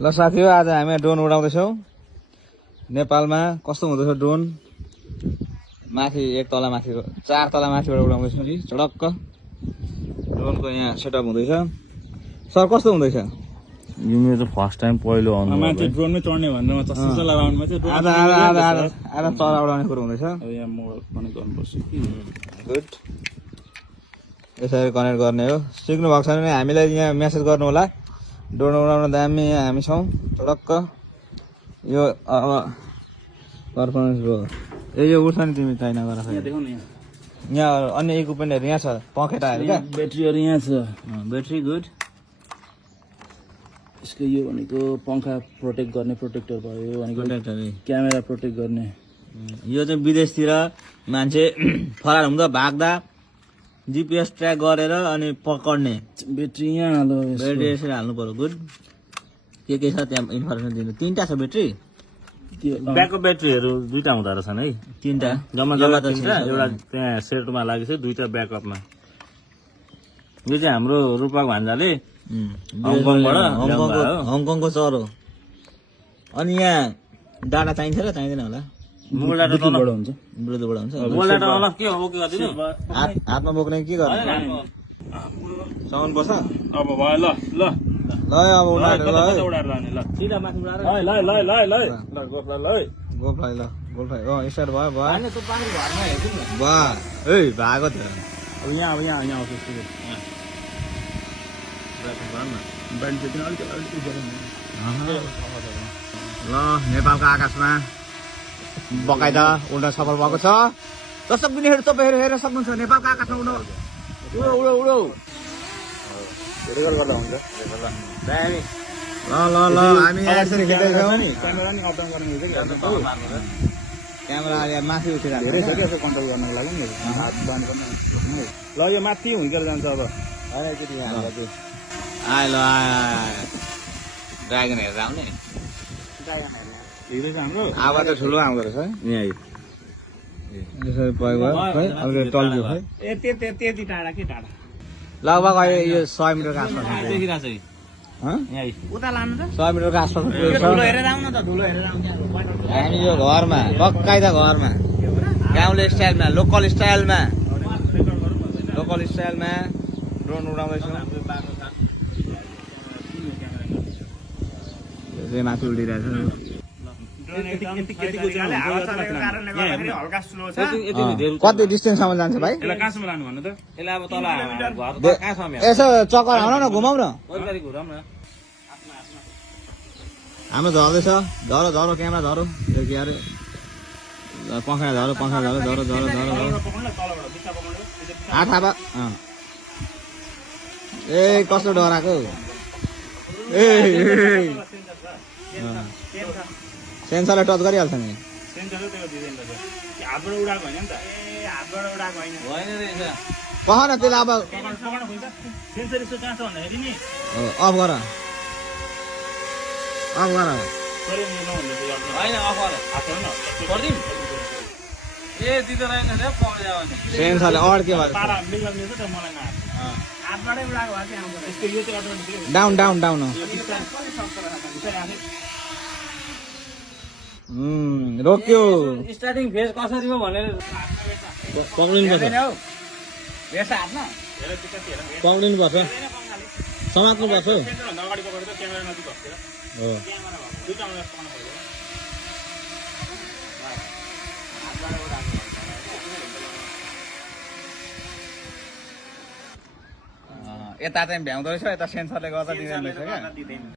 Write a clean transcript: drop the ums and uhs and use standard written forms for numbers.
ल साथी हो आज हामी ड्रोन उडाउँदैछौँ नेपालमा कस्तो हुँदैछ ड्रोन माथि एक तला माथि 4 तला माथिबाट उडाउँदैछौँ नि चडक्क ड्रोनको यहाँ सेटअप हुँदैछ सर कस्तो हुँदैछ यो मेरो फर्स्ट टाइम पहिलो आउनु माथि ड्रोनमै चढ्ने भनेर म तस्सला राउन्डमा चाहिँ आधा चरा उडाउने कुरो हुँदैछ यहाँ म पनि गर्नुपर्छ गुड यसरी कनेक्ट गर्ने हो सिक्नु भएको छैन भने हामीलाई यहाँ मेसेज गर्नु होला ड्रोन उडाउन दामी हामी छौँ चडक्क यो अब पर्फर्मेन्स भयो यो उठ्छ नि तिमी चाइना गर यहाँ अन्य इक्विपमेन्टहरू यहाँ छ पखेटाहरू क्या ब्याट्रीहरू यहाँ छ ब्याट्री गुड यसको यो भनेको पंखा प्रोटेक्ट गर्ने प्रोटेक्टर भयो भनेको क्यामेरा प्रोटेक्ट गर्ने यो चाहिँ विदेशतिर मान्छे फरार हुँदा भाग्दा जिपिएस ट्र्याक गरेर अनि पकड्ने ब्याट्री यहाँ हाल्नु ब्याट्री यसरी हाल्नु पर्यो गुड के छ त्यहाँ इन्फर्मेसन दिनु 3टा छ ब्याट्री ब्याकअप ब्याट्रीहरू 2टा हुँदो रहेछन् है 3टा जम्मा 3टा एउटा त्यहाँ सेटमा लागेको छ 2टा ब्याकअपमा यो चाहिँ हाम्रो रूपक भान्जाले हङकङको चरो अनि यहाँ डाटा चाहिन्छ र चाहिँदैन होला मोबाइल डाटा ब्लुटुथबाट हुन्छ ब्लुटुथबाट हुन्छ मोबाइल डाटा अलग के हो ओके गरिदिनु हातमा बोक्ने के गर्ने साउन्ड पर्छ अब भयो ल ल ल अब उडाएर ल उडाएर लाने ल सिधा माथि उडाएर ल ल ल ल ल ल गोफला ल गोफ्लाई ल गोफ्लाई स्टार्ट भयो वाह ए भागो त अब यहाँ आउँछ ब्यान्ड चाहिँ अलिक ल नेपालको आकाशमा बकाइदा उड्न सफल भएको छ दर्शक बिनीहरू तपाईँहरू हेर्न सक्नुहुन्छ नेपालको आकाशमा उडो उडो उडो उडो रेकर्ड गर्दा हुन्छ ल ल ल हामी यसरी खेल्दैछौँ क्यामेरा नि अप डाउन गर्ने हुन्छ कि क्यामेरा यहाँ माथि उठेर धेरै छ कि यसो कन्ट्रोल गर्नको लागि नि हात बान्नु पर्ने ल यो माथि हुर्केर जान्छ अब आयो ल आयो ड्रागन हेरेर आउने हिँड्दैछ हाम्रो आवाज त ठुलो आउँदो रहेछ है यहाँ यसरी प्रयोग भयो खै अलिकति टल्क्यो खै ए त्यति टाढा के टाढा लगभग अहिले यो 100 मिटरको आसपास देखिरहेको छ यहाँ उता लानु त 100 मिटरको आसपास पुगेको छ हेरेर आउन त धुलो हेरेर आउनु हामी यो घरमा बक्काइदा घरमा गाउँले स्टाइलमा लोकल स्टाइलमा ड्रोन उडाउँदैछौँ माथि उडिरहेछ कति डिस्टेन्ससम्म जान्छ भाइ कहाँसम्म लानु भन्नु त यसलाई अब तल घर कहाँ छ यसो चक्कर हाउन न घुमाउ न वरिपरि घुराउँ न हाम्रो झर्दैछ झरो क्यामेरा झरो यो के अरे पखेडा झरो आठा ए कस्तो डराएको ए सेन्सरले टच गरिहाल्छ नि हातबाट उडाएको होइन नि त हातबाट उडाएको होइन कह न त्यसलाई अब सेन्सर यसो कहाँ छ भन्दाखेरि नि अफ गर होइन अफर गरिदिउँ ए दिँदो रहेन रे पक्रियो भने सेन्सरले अड्के भयो पारा मिल्न मिल्छ त मलाई न हातबाटै उडाएको भए चाहिँ आउँछ यसको यो चाहिँ अटोमेटिक डाउन रोक्यो स्टार्टिङ फेज कसरी हो भनेर पक्रिनुपर्छ पक्रिनुपर्छ समात्नुपर्छ अगाडि पक्रेर क्यामेरा नजिक हस्केर हो दुईटा आउँदा पक्र्न पर्यो यता चाहिँ भ्याउँदो रहेछ यता सेन्सरले गर्दा दिँदैन रहेछ क्या